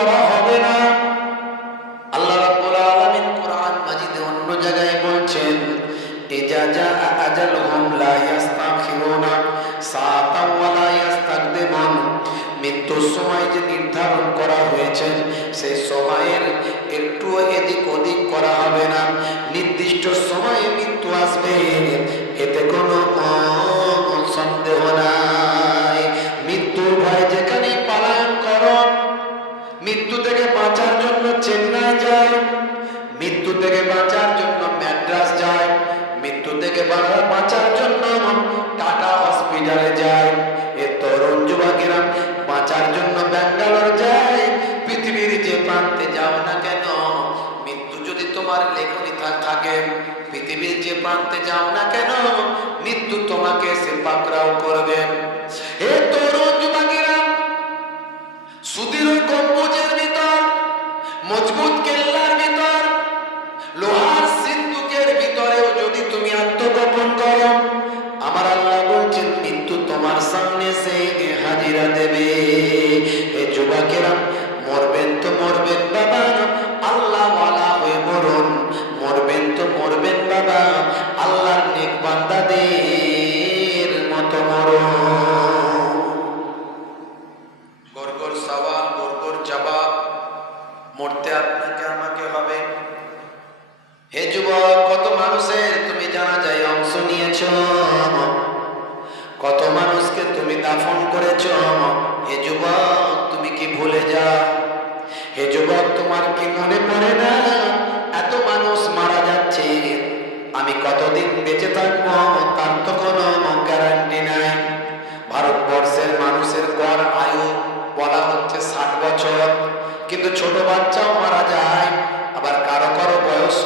করা হবে না। আল্লাহ রাব্বুল আলামিন কোরআন মাজিদে অন্য জায়গায় বলছেন, ইজা জাআ আজালুহুম লা ইস্তাখিরুনা সাআতাও ওয়া লা ইস্তাকদিমুন মৃত্যুর সময় যে নির্ধারণ করা হয়েছে, সেই সময়ের একটু এদিক ওদিক করা হবে না। নির্দিষ্ট সময়ে মৃত্যু আসবে, এতে কোনো সন্দেহ নাই। বাঁচার জন্য চেন্নাই যায়, মৃত্যু থেকে বাঁচার জন্য ম্যাড্রাস যায়, মৃত্যু থেকে বাঁচার জন্য টাটা হসপিটালে যায়। এ তরুণ যুবকেরা বাঁচার জন্য ব্যাঙ্গালোর যায়। পৃথিবীর যে প্রান্তে যাও না কেন, মৃত্যু যদি তোমার লেখনী থাকে, পৃথিবীর যে প্রান্তে যাও না কেন, মৃত্যু তোমাকে সে পাকড়াও করবে। করেছ হে যুবক, তুমি কি ভুলে যাও? হে যুবক, তোমার কি মনে পড়ে না? এত মানুষ মারা যাচ্ছে। আমি কতদিন বেঁচে থাকব? তার তো কোনো গ্যারান্টি নাই। ভারতবর্ষের মানুষের গড় আয়ু বলা হচ্ছে ষাট বছর। কিন্তু ছোট বাচ্চাও মারা যায়। আবার কারও কারও বয়স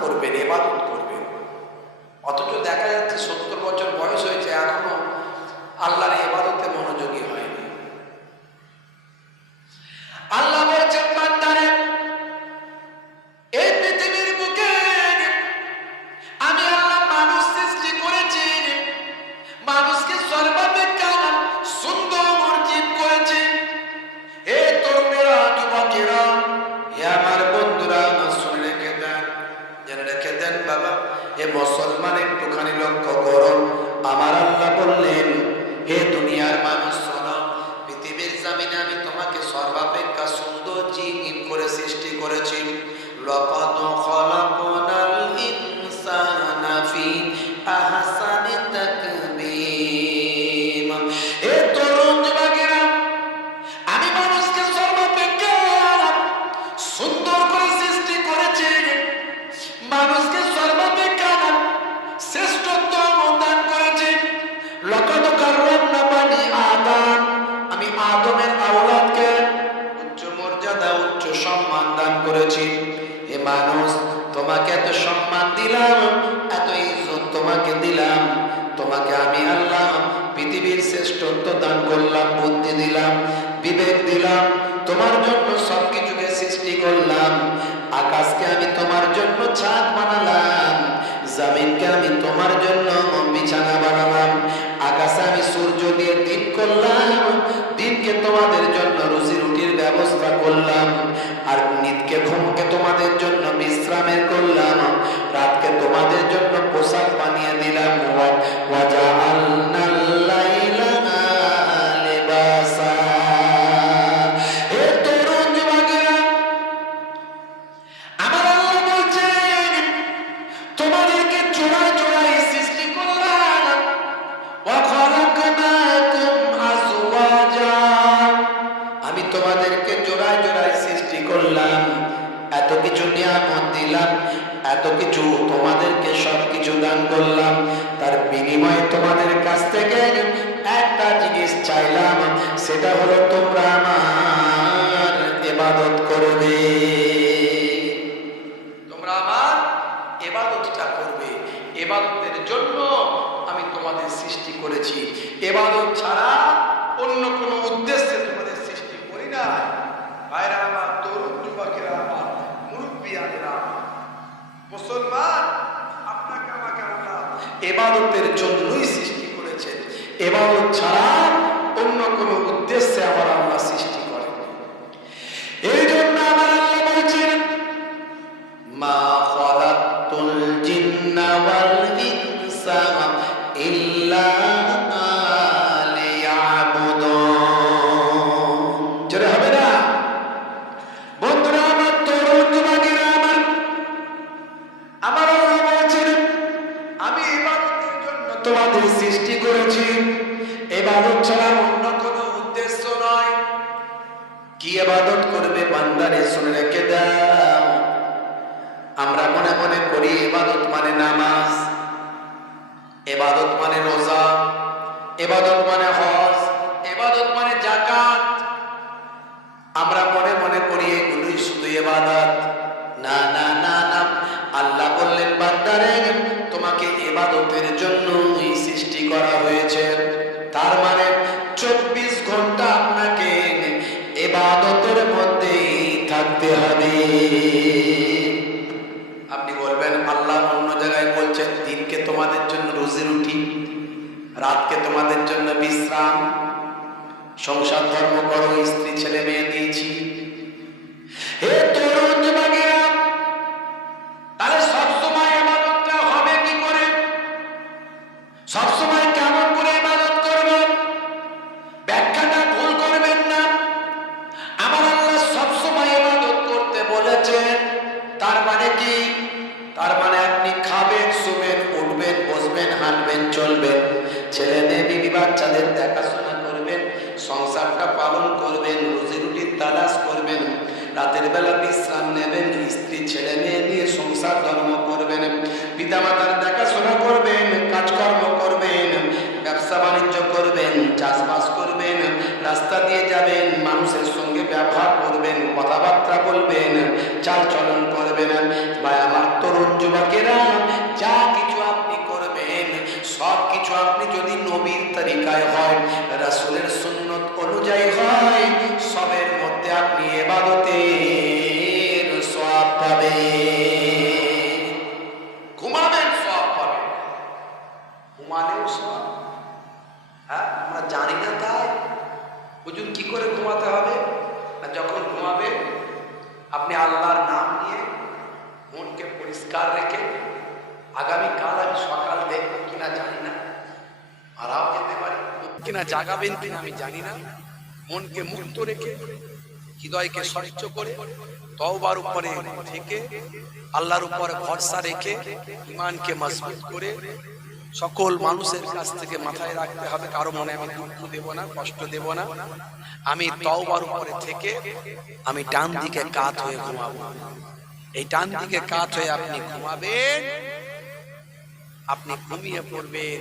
করবেন এবাদত করবেন। অথচ দেখা যাচ্ছে সত্তর বছর বয়স হয়েছে সম্মান দান করেছি। হে মানুষ তোমাকে এত সম্মান দিলাম। শ্রেষ্ঠত্ব দান করলাম, বুদ্ধি দিলাম, বিবেক দিলাম, তোমার জন্য সবকিছুকে সৃষ্টি করলাম। আকাশকে আমি তোমার জন্য ছাদ বানালাম, জমিনকে আমি তোমার জন্য বিছানা বানালাম, আকাশে আমি সূর্য দিয়ে দিন করলাম, দিনকে তোমাদের জন্য রুজি রুটির ব্যবস্থা করলাম, আর নিতকে ঘুমকে তোমাদের জন্য বিশ্রামের করলাম, রাতকে তোমাদের জন্য পোশাক বানিয়ে দিলাম, ওয়া- দান করলাম। তার বিনিময়ে তোমাদের কাছ থেকে একটা জিনিস চাইলাম, সেটা হলো তোমরা আমার ইবাদত করবে। তোমরা আমার এবাদতটা করবে। এবাদতের জন্য আমি তোমাদের সৃষ্টি করেছি। এবাদত ছাড়া অন্য কোনো উদ্দেশ্যে তোমাদের সৃষ্টি করি নাই। ভাইরা আমার, তরুণ যুবকেরা আমার আমার, মুসলমান এবাদতের জন্যই সৃষ্টি করেছেন। এবাদত ছাড়া করবে বান্দারে, শুনে রেখে দাও। আমরা মনে মনে করি, ইবাদত মানে নামাজ, ইবাদত মানে রোজা, ইবাদত মানে হজ, ইবাদত মানে জাকাত আমরা মনে মনে করি, এগুলোই শুধু ইবাদত। না না না না। আল্লাহ বললেন, বান্দারে, তোমাকে ইবাদতের জন্যই রুজি রুটি রাতকে তোমাদের জন্য বিশ্রাম। সংসার ধর্ম করো স্ত্রী ছেলে মেয়ে দিয়েছি। ছেলে মেয়ে, বিবি বাচ্চাদের দেখাশোনা করবেন, সংসারটা পালন করবেন রুজি রুটির তালাশ করবেন, রাতের বেলা বিশ্রাম নেবেন, স্ত্রী ছেলে মেয়ে নিয়ে সংসার ধর্ম করবেন, পিতামাতার দেখাশোনা করবেন, কাজকর্ম করবেন, ব্যবসা বাণিজ্য করবেন, চাষবাস করবেন, রাস্তা দিয়ে যাবেন, মানুষের সঙ্গে ব্যবহার করবেন, কথাবার্তা বলবেন চাল চলন الله কিনা জাগাবেন কিনা আমি জানি না। মনকে মুক্ত রেখে, হৃদয়কে স্বচ্ছ করে, তওবার উপরে থেকে আল্লাহর উপরে ভরসা রেখে ইমানকে মজবুত করে সকল মানুষের কাছ থেকে মাথায় রাখতে হবে, কারও মনে আমি দুঃখ দেব না, কষ্ট দেব না। আমি তওবার উপরে থেকে আমি ডান দিকে কাত হয়ে ঘুমাবো। এই ডান দিকে কাত হয়ে আপনি ঘুমাবেন। আপনি ঘুমিয়ে পড়বেন।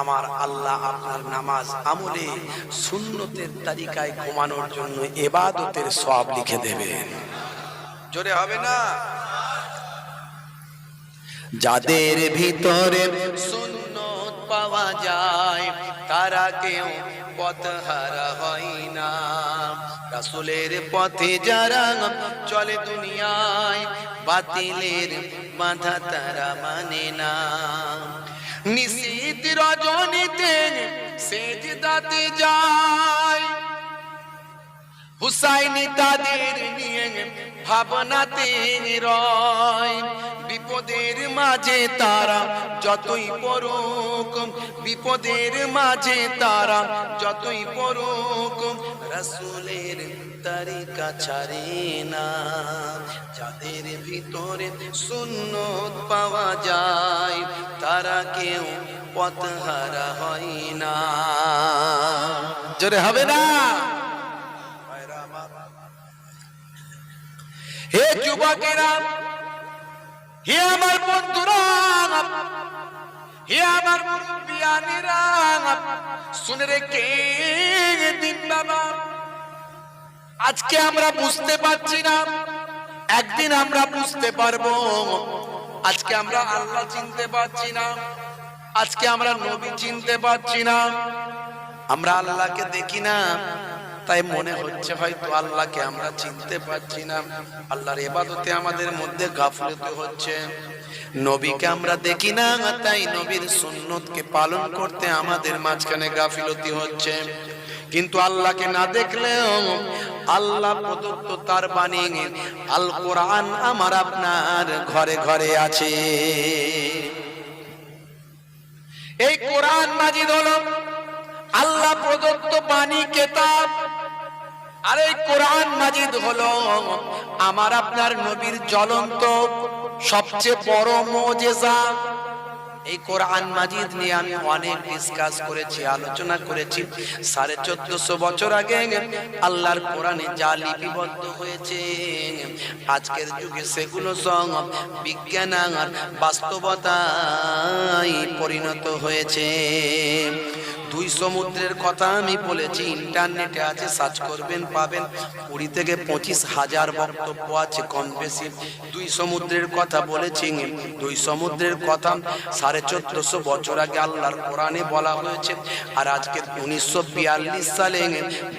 আমার আল্লাহ আপনার নামাজ আমলে সুন্নতের তালিকায় ঘুমানোর জন্য এবাদতের সব লিখে দেবেন। জোরে হবে না? যাদের ভিতরে সুন্নত পাওয়া যায়, তারা কেউ পথহারা হয় না। রাসুলের পথে যারা চলে দুনিয়ায়, বাতিলের বাধা তারা মানে না। নিশীত রজনীতে সেজদাতে যায়। হুসাইনি তাদের নিয়ে ভাবনাতে রয়। বিপদের মাঝে তারা যতই পড়ুক, বিপদের মাঝে তারা যতই পড়ুক, রসুলের তারিকা ছাড়ে না। যাদের ভিতরে সুন্নত পাওয়া যায়, তারা কেউ পথহারা হয় না। জোরে হবে না? হে যুবকেরা আমার বন্ধুরা হে আমার মুরব্বিয়ানেরা শুনে রেখে দিন বাবা। আজকে আমরা বুঝতে পারছি না। একদিন আমরা বুঝতে পারব। আজকে আমরা আল্লাহ চিনতে পারছি না। আজকে আমরা নবী চিনতে পারছি না। আমরা আল্লাহকে দেখি না। তাই মনে হচ্ছে হয়তো আল্লাহকে আমরা চিনতে পারছি না। আল্লাহর এবাদতে আমাদের মধ্যে গাফলতি হচ্ছে। নবীকে আমরা দেখি না, তাই নবীর সুন্নতকে পালন করতে আমাদের মাঝখানে গাফিলতি হচ্ছে। কিন্তু আল্লাহকে না দেখলেও আল্লাহ প্রদত্ত তার বাণী আল কোরআন আমার আপনার ঘরে ঘরে আছে। এই কোরআন মাজিদ হলো আল্লাহ প্রদত্ত বাণী, কেতাব। আর এই কোরআন মাজিদ হলো আমার আপনার নবীর জ্বলন্ত সবচেয়ে বড় মোজেজা। এই কোরআন মাজিদ নিয়ে আমি অনেক ডিসকাস করেছি, আলোচনা করেছি। সাড়ে চোদ্দশো বছর আগে আল্লাহর কোরআনে যা লিপিবদ্ধ হয়েছে, আজকের যুগে সেগুলো সং বিজ্ঞান বাস্তবতায় পরিণত হয়েছে। দুই সমুদ্রের কথা আমি বলেছি, ইন্টারনেটে আছে, সার্চ করবেন, পাবেন। কুড়ি থেকে পঁচিশ হাজার বক্তব্য আছে কম বেশি দুই সমুদ্রের কথা বলেছি দুই সমুদ্রের কথা সাড়ে চোদ্দশো বছর আগে আল্লাহর কোরআনে বলা হয়েছে। আর আজকে উনিশশো বিয়াল্লিশ সালে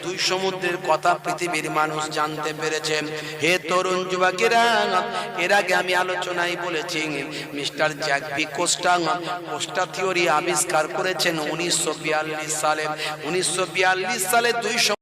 দুই সমুদ্রের কথা পৃথিবীর মানুষ জানতে পেরেছে। হে তরুণ যুবকেরা, এর আগে আমি আলোচনায় বলেছি mister Jacobi Costa Costa theory আবিষ্কার করেছেন উনিশশো বিয়াল্লিশ উনিশশো বিয়াল্লিশ সালে দুই